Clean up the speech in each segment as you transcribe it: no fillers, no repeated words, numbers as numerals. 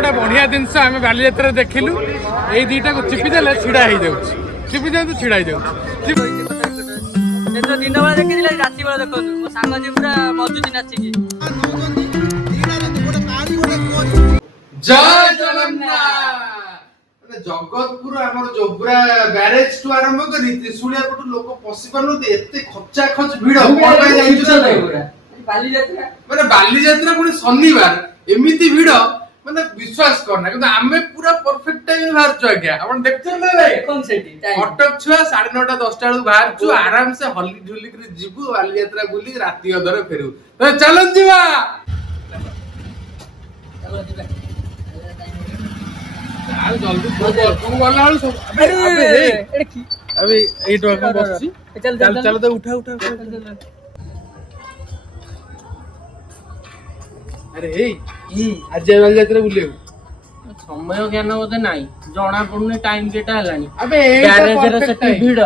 गोटे बढ़िया जिनस आम बालीजात्रा देखिलु ये दीटा को चिपी देले छिड़ा हो जाउछ चिपी देले छिड़ा हो जाउछ दिन बेला देखिले राति बेला देखनु मो सांग जे पूरा मजुजी नाचिकी जय जगन्नाथ जगतपुर आमर जोब्रा बैरेज टू आरंभ करी त्रिशूलिया पटु लोक पसि पारनते एते खच्चा खच भिड़ कोन पाई जाइछु बालीजात्रा माने बालीजात्रा पुनी शनिवार एमिति भिड़ माने विश्वास करना किंतु आमे पूरा परफेक्ट टाइम बाहर छु आज्ञा आपण देखछन ना भाई कोन सेटी टाइम कटक छुआ 9:30 10टा बेलु बाहर छु आराम से हल्ली ढुली कर जीबू बालीजात्रा बुली राति अधर फेरु तो चलन जीवा आ जल्दी तुम वाला हाल सब अबे एडे की अबे ए तो हम बसছি चल चल तो उठा अरे ए आज बालीजात्रा बुलियो समय ज्ञान बोधे नाही जणा पडुनी टाइम केटा हलानी अबे गैरेज रे सेठी भीड़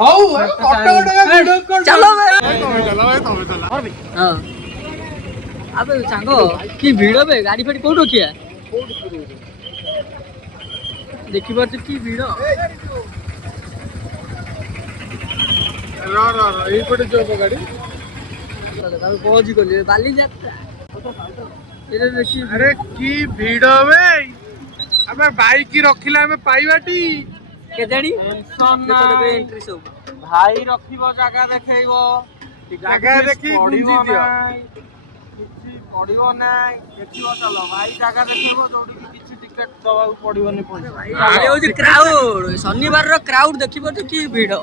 हाउ वीडियो कर चलो भाई चलो हां अबे सांगो की भीड़ बे गाड़ी फेडी कोठो किया देखि बात की भीड़ रा ए पटे जो गाड़ी दादा पहुंच गली बालीजात्रा एरे देखि अरे की भीड़ बे हमें बाइक की रखिला हमें पाइबाटी के जानी देखो एंट्री सब भाई रखिबो जागा देखैबो जगह देखी गुंजी दियो किछि पडिबो नाही देखिबो चलो भाई जागा देखिबो जोडी किछि टिकट दबाउ पडिबोनी पैसा ये होजी क्राउड शनिवार रो क्राउड देखिबो तो की भीड़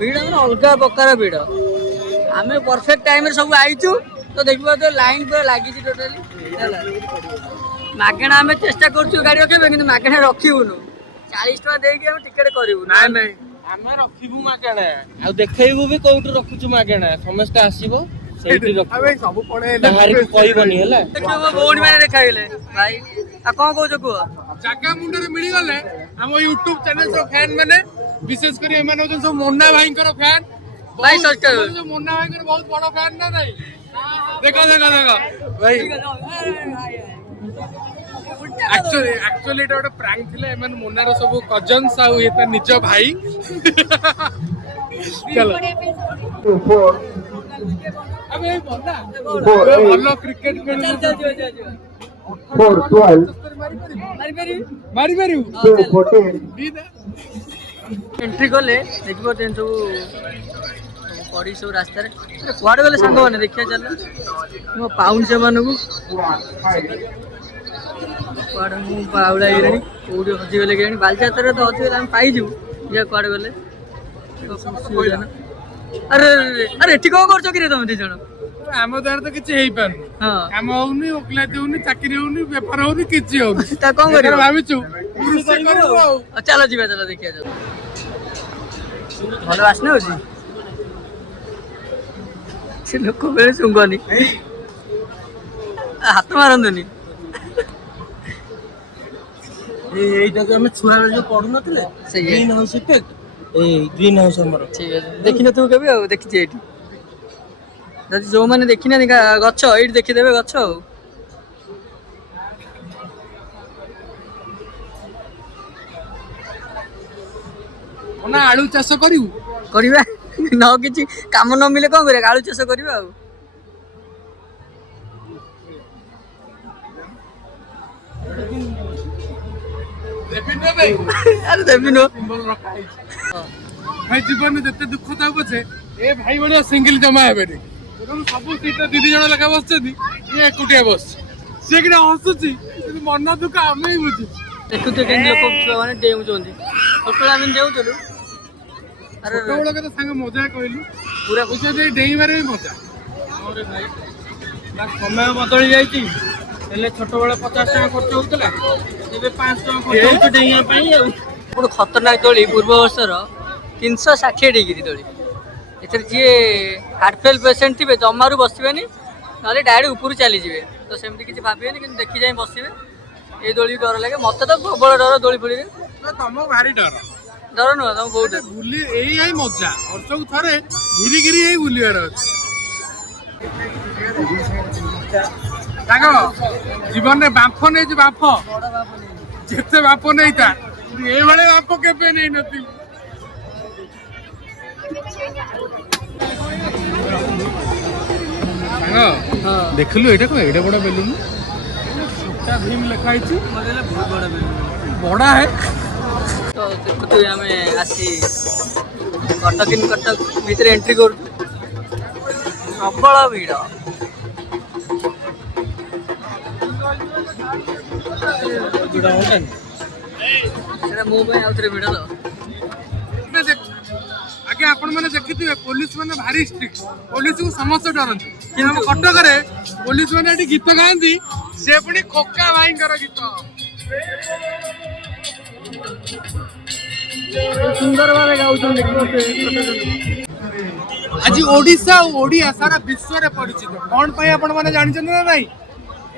भीड़ माने अलगा प्रकार भीड़ आमे परफेक्ट टाइम रे सब आइचू तो देखिबो तो लाइन पर लागि छी टोटली मागणा आमे चेष्टा करछु गाड़ी रखेबे किंतु मागणा रखिबुनु 40 टका देके हम टिकट करिवु नहीं नहीं आमे रखिबु मागेणा आ देखैबु भी कोउट रखुछु मागेणा समस्त आसीबो सेठी रखिबो अबे सब पड़े बाहर को कहबनी हला देखिबो बोर्ड माने देखाइले भाई आ कोन कहजो को जागा मुंडे रे मिली गले हम YouTube चैनल सब फैन माने विशेष करी एमान जो सब मोन्ना भाई कर फैन भाई सब्सक्राइब जो मोन्ना भाई कर बहुत बड़ा फैन ना नहीं देखो भाई एक्चुअली एटा ଗୋଟେ ପ୍ରାଙ୍କ ଥିଲା ଏମାନେ ମୋନାର ସବୁ କଜନ୍ସ ଆଉ ଏ ତା ନିଜ ଭାଇ ଚलो अबे मोना ଭଲ କ୍ରିକେଟ ଖେଳୁ 4-12 मारी मारी एंट्री गले देखिबो तेन सब पड़ी सब रास्ता रे कुआडे गले सांग माने देखिया चल मो पाउन से मानू कुआडे मु पाउला इरणी ओडी हजी गले गेणी बालजात्रा तो हजी गले हम पाई जू जे कुआडे गले अरे अरे ठीक को करछो कि रे तुम दी जण आम द्वारा तो किछि हेई पान हां काम होउनी ओकलाती होउनी चाकरी होउनी व्यापार होउनी किछि होउनी ता कोन करियो भाबिचु कृषि करबो चलो जीवा चलो देखिया चलो भलो आसने होजी से लोक बेले सुंगनी हाथ मारंदनी এইটা কি আমি ছুয়া বেলে পড়ু নଥିଲେ গ্রিন হাউস ইফেক্ট এই গ্রিন হাউস हमर ठीक है देखिन तू केबे देखि जे एठी जदि जो माने देखिना गछ एठी देखि देबे गछ ओना आलू चाष करिउ करिबा न किछि काम न मिले कोन करे आलू चाष करिबा आ देबिनो भाई अरे देबिनो सिंबल रखा है भाई जीवन में जते दुख था पछे ए भाई बड़िया सिंगल जमा हेबे नी देखो सब सीट रे दीदी जण लगा बसछथि ये एकुटिया बस से कि हसुची मन दुख आमे ही बुझी देखु तो केन लोक माने देउ जोंदी टोटल आमे देउ चलु अरे छोटो के तो संग मजा कहलु पूरा खुशी दे डेई मारे भी मजा अरे भाई ना समय बदली जाईची हेले छोट बेले 50 टका खर्च होतला एबे 5 टका खर्च होत डेइया पई आ पुरो खतरनाक दोली पूर्व वर्षर 360 डिग्री दोली एथर जे हार्ट फेल पेशेंट थिबे जमारू बसिबेनी नाले डायरेक्ट ऊपर चली जिवे तो सेमति किछि भाबिबेनी कि देखि जाई बसिबे ए दोली डर लागे मते तो प्रबल डर दोली फुली तमो भारी डर डर न तम बहुत बुली एई आई मजा और सब थरे गिरी गिरी एई बुलियार अछि ତାଙ୍କ ଜୀବନରେ ବାମ୍ଫ ନେଇଛି ବାମ୍ଫ ଯେତେ ବାମ୍ଫ ନେଇଥା ଏଇଭଳିଆ ବାମ୍ଫ କେବେ ନେଇନଥିଲି। ଦେଖିଲୁ ଏଇଟା କଣ ଏଇଟା ବଡ ବେଲୁନ ଭୀମ ଲେଖା ହେଇଛି ବଡା ହେ ତ ଦେଖୁଥିବେ ଆମେ ଆସି କଟକ ଭିତରେ ଏଣ୍ଟ୍ରି କରୁଛୁ ପ୍ରବଳ ଭିଡ଼। ସେଟା ମୋ ପାଇଁ ଆଉଥରେ ଭିଡ଼ ତ। ଆଜ୍ଞା ଆପଣ ମାନେ ଦେଖିଥିବେ ପୋଲିସ ମାନେ ଭାରି ଷ୍ଟ୍ରିକ୍ଟ ପୋଲିସକୁ ସମସ୍ତେ ଡରନ୍ତି କିନ୍ତୁ ଆମ କଟକରେ ପୋଲିସ ମାନେ ଏଠି ଗୀତ ଗାଆନ୍ତି ସେ ପୁଣି ଖୋକା ଭାଇଙ୍କର ଗୀତ ସୁନ୍ଦର ଭାବେ ଗାଉଛନ୍ତି। ଆଜି ଓଡ଼ିଶା ଆଉ ଓଡ଼ିଆ ସାରା ବିଶ୍ୱରେ ପରିଚିତ କଣ ପାଇଁ ଆପଣ ମାନେ ଜାଣିଛନ୍ତି ନା ନାଇଁ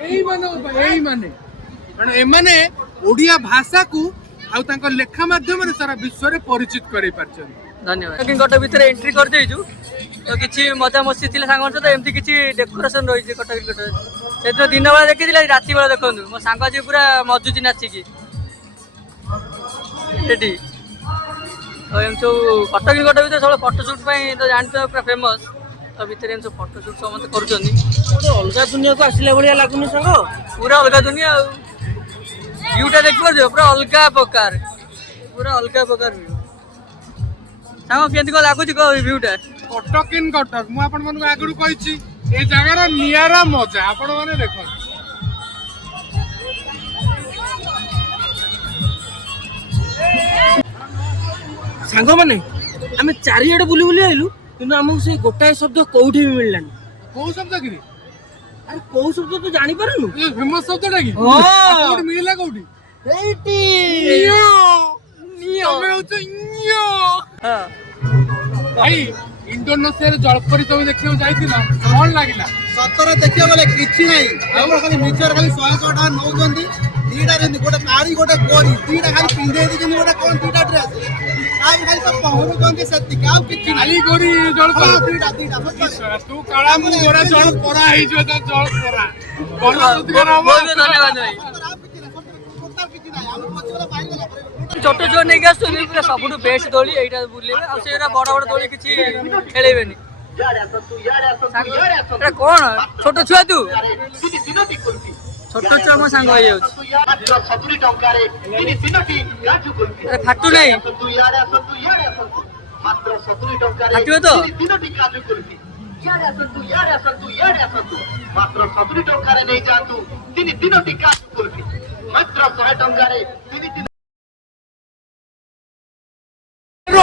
ଏଇମାନେ କାରଣ ଏମାନେ ଓଡ଼ିଆ ଭାଷାକୁ ଆଉ ତାଙ୍କ ଲେଖା ମାଧ୍ୟମରେ ସାରା ବିଶ୍ୱରେ ପରିଚିତ କରାଇ ପାରିଛନ୍ତି। ଧନ୍ୟବାଦ। କଟକ ଭିତରେ ଏଣ୍ଟ୍ରି କରିଦେଇଛୁ ତ କିଛି ମଜାମସ୍ତି ଥିଲା ସାଙ୍ଗମାନଙ୍କ ସହିତ ଏମିତି କିଛି ଡେକୋରେସନ ରହିଛି କଟକ ସେଦିନ ଦିନ ବେଳା ଦେଖିଥିଲି ରାତି ବେଳା ଦେଖନ୍ତୁ ମୋ ସାଙ୍ଗ ଆଜି ପୁରା ମଜୁଛି ନାଚିକି ସେଠି। ତ ଏମିତି ସବୁ କଟକ ଭିତରେ ସବୁ ଫଟୋ ସୁଟ୍ ପାଇଁ ତ ଜାଣିଥିବ ପୁରା ଫେମସ୍ ତ ଭିତରେ ଏମିତି ସବୁ ଫଟୋ ସୁଟ୍ ସମସ୍ତେ କରୁଛନ୍ତି। ଅଲଗା ଦୁନିଆକୁ ଆସିଲା ଭଳିଆ ଲାଗୁନି ସାଙ୍ଗ ପୁରା ଅଲଗା ଦୁନିଆ ଆଉ ଭିୟୁଟା ଦେଖିପାରୁଛ ପୁରା ଅଲଗା ପ୍ରକାର ଭିୟୁ। ସାଙ୍ଗ କେମିତି କଣ ଲାଗୁଛି କହ ଭିୟୁଟା? କଟକ ମୁଁ ଆପଣ ମାନଙ୍କୁ ଆଗରୁ କହିଛି ଏ ଜାଗାର ନିଆରା ମଜା ଆପଣ ମାନେ ଦେଖନ୍ତୁ। ସାଙ୍ଗମାନେ ଆମେ ଚାରିଆଡେ ବୁଲି ବୁଲି ଆଇଲୁ କିନ୍ତୁ ଆମକୁ ସେଇ ଗୋଟାଏ ଶବ୍ଦ କୋଉଠି ବି ମିଳିଲାନି। କୋଉ ଶବ୍ଦ କି ଆରେ କୋଉ ଶବ୍ଦ ତୁ ଜାଣିପାରୁନୁ? ଫେମସ୍ ଶବ୍ଦଟା କି କୋଉଠି ମିଳିଲା କୋଉଠି ଏଇଠି ଭାଇ ଇଣ୍ଡୋନେସିଆରେ ଜଳପରି ତମେ ଦେଖିବାକୁ ଯାଇଥିଲ କଣ ଲାଗିଲା? ସତରେ ଦେଖିବାକୁ ଗଲେ କିଛି ନାହିଁ ଆମର ଖାଲି ନିଜର ଖାଲି 100 ଟଙ୍କା ନଉଛନ୍ତି ଦିଟା ଯେମିତି ଗୋଟେ କାଳି ଗୋଟେ ଗୋରି ଦିଟା ଖାଲି ପିନ୍ଧେଇ ଦେଇଛନ୍ତି ଗୋଟେ କଣ ଦିଟା ଡ୍ରେସ୍ ଆଉ ଖାଲି ସବୁ ପହଁରୁଛନ୍ତି ସେତିକି ଆଉ କିଛି ନାହିଁ। କାଳି ଗୋରି ଜଳପରି ଦିଟା ତୁ କାଳା ମୁଁ ଗୋରା ଜଳପରା ହେଇଯିବ ତା ଜଳପରା ଧନ୍ୟବାଦ ଭାଇ। ଛୋଟ ଛୁଆ ନେଇକି ଆସୁଛନ୍ତି ପୁରା ସବୁଠୁ ବେଷ୍ଟ ଦୋଳି ଏଇଟା ବୁଲିବେ ଆଉ ସେଗୁରା ବଡ ବଡ ଦୋଳି କିଛି ଖେଳେଇବେନି। ଏଟା କଣ ଛୋଟ ଛୁଆ ତୁ ଛୋଟ ଛୁଆ ମୋ ସାଙ୍ଗ ହେଇଯାଉଛି ଫାଟୁ ନାହିଁ ଫାଟିବ ତ ମାତ୍ର 70 ଟଙ୍କାରେ ନେଇଯାଆନ୍ତୁ 3 କାଜୁ କୁଲ୍ଫି ମାତ୍ର 100 ଟଙ୍କାରେ 3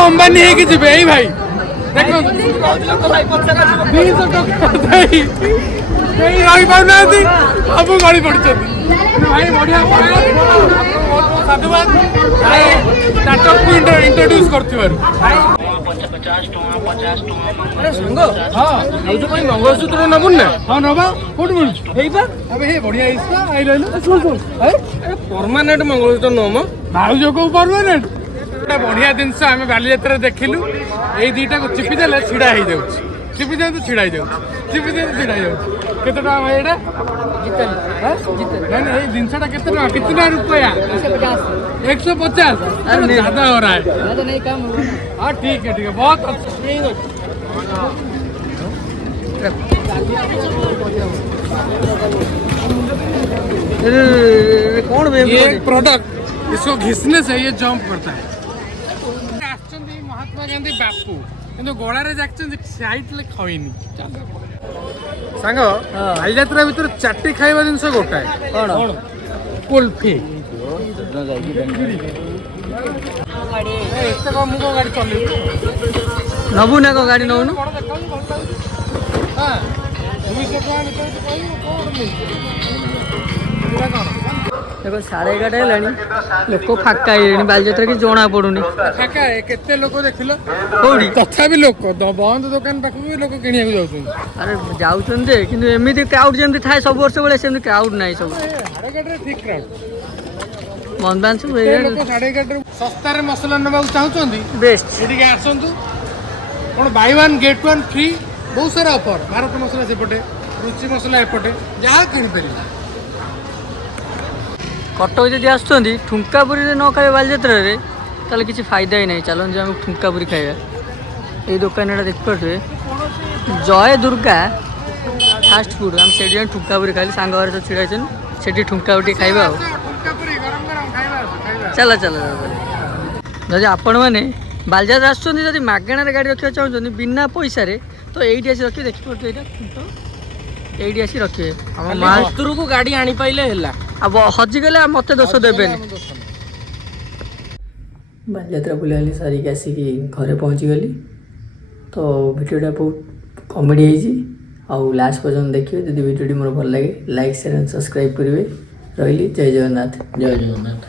ଅମ୍ବାନୀ ହେଇକି ଯିବେ ଏଇ ଭାଇ ଦେଖନ୍ତୁ 200 ଟଙ୍କା ଦେଇ କେହି ରହିପାରୁନାହାନ୍ତି ସବୁ ଗଳି ପଡିଛନ୍ତି। ଭାଇ ବଢିଆ ସାଧୁବାଦ ଷ୍ଟାର୍ଟଅପକୁ ଇଣ୍ଟ୍ରୋଡ୍ୟୁସ୍ କରୁଥିବାରୁ। ଆରେ ସାଙ୍ଗ ଆଉ ଯୋଉ ପାଇଁ ମଙ୍ଗଳସୂତ୍ର ନବୁନି ନା? ହଁ ନବା କୋଉଠି ମିଳୁଛି ହେଇପା ଆବେ ହେ ବଢିଆ ହେଇଛି ତ ଆଇଲୁ ପରମାନେଣ୍ଟ ମଙ୍ଗଳସୂତ୍ର ନୁହଁ ମ ଭାଉଜ କୋଉ ପର୍ମାନେଣ୍ଟ ଗୋଟେ ବଢିଆ ଜିନିଷ ଆମେ ବାଲିଯାତ୍ରାରେ ଦେଖିଲୁ ଏଇ ଦିଟାକୁ ଚିପି ଦେଲେ ଛିଡା ହେଇଯାଉଛି ଚିପି ଦିଅନ୍ତୁ ଛିଡା ହେଇଯାଉଛି ଚିପି ଦିଅନ୍ତୁ ଛିଡା ହେଇଯାଉଛି। କେତେ ଟଙ୍କା ଭାଇ ଏଇଟା? ନାଇଁ ଏଇ ଜିନିଷଟା କେତେ ଟଙ୍କା कितना रुपया? 150 ज्यादा हो रहा है। हाँ ठीक है बहुत अच्छा कौन ये एक प्रोडक्ट इसको घिसने से ये जंप करता है। महात्मा गांधी बापू କିନ୍ତୁ ଗଳାରେ ଯାଉଛନ୍ତି ସାଇଡରେ ଖଇନି ସାଙ୍ଗ ବାଲିଯାତ୍ରା ଭିତରେ ଚାଟି ଖାଇବା ଜିନିଷ ଗୋଟାଏ କଣ କୁଲ୍ଫି। ଏତେ କମ ମୁଁ ଗାଡି ଚଲେଇବି ନବୁ ନା କଣ ଗାଡି ନଉନୁ? 200 ଟଙ୍କା ଭିତରେ କହିବୁ କଣ ଦେଖ 11:30 ହେଲାଣି ଲୋକ ଫାଙ୍କା ହେଇଲେଣି ବାଲିଯାତ୍ରା କିଛି ଜଣା ପଡୁନି। ଫାଙ୍କା କେତେ ଲୋକ ଦେଖିଲ କୋଉଠି ତଥାପି ଲୋକ ବନ୍ଦ ଦୋକାନ ପାଖକୁ ବି ଲୋକ କିଣିବାକୁ ଯାଉଛନ୍ତି। ଆରେ ଯାଉଛନ୍ତି ଯେ କିନ୍ତୁ ଏମିତି କ୍ରାଉଡ ଯେମିତି ଥାଏ ସବୁ ବର୍ଷ ବେଳେ ସେମିତି କ୍ରାଉଡ ନାହିଁ ସବୁ ସାଢେଗାଡ଼ିରେ ଠିକ କ୍ରାଉଡ ବନ୍ଦ ସବୁ ଲୋକ ସାଢେଗାଡ଼ିରେ ଶସ୍ତାରେ ମସଲା ନେବାକୁ ଚାହୁଁଛନ୍ତି ବେଷ୍ଟ ଏଠିକି ଆସନ୍ତୁ। କ'ଣ Bai one get one free ବହୁତ ସାରା ଅଫର ଭାରତ ମସଲା ସେପଟେ रुचि मसला एपटे जहाँ किଣିପାରିବେ। कटक जदि आसुँच ठुंकापुरी न खाए बालीजात्रा ताले किसी फायदा ही नहीं। चलते आम ठुंकापुरी खाଇବା। ये दुकान देखिपे जय दुर्गा फास्ट फूड आम से ठुंकापुरी खाली सांग सब छिड़ा से ठुंकापुरी खाଇବା। चल चल जदि आपण मैंने बालीजात्रा आसुँच जदि मागणार गाड़ी रखा चाहते बिना पैसा तो ये आसी रखिए देखिए ये आसी रखिए मास्टर को गाड़ी आनी पाइले है अब हजिगले मत दोष देवे। बालीजात्रा बुलाली सारिक आसिक घरे पहुँची गली तो भिडियोटा बहुत कमेडी आउ लास्ट पर्यटन देखिए। जब भिडियोटी मोर भल लगे लाइक शेयर एंड सब्सक्राइब करेंगे। रही जय जगन्नाथ जय जगन्नाथ।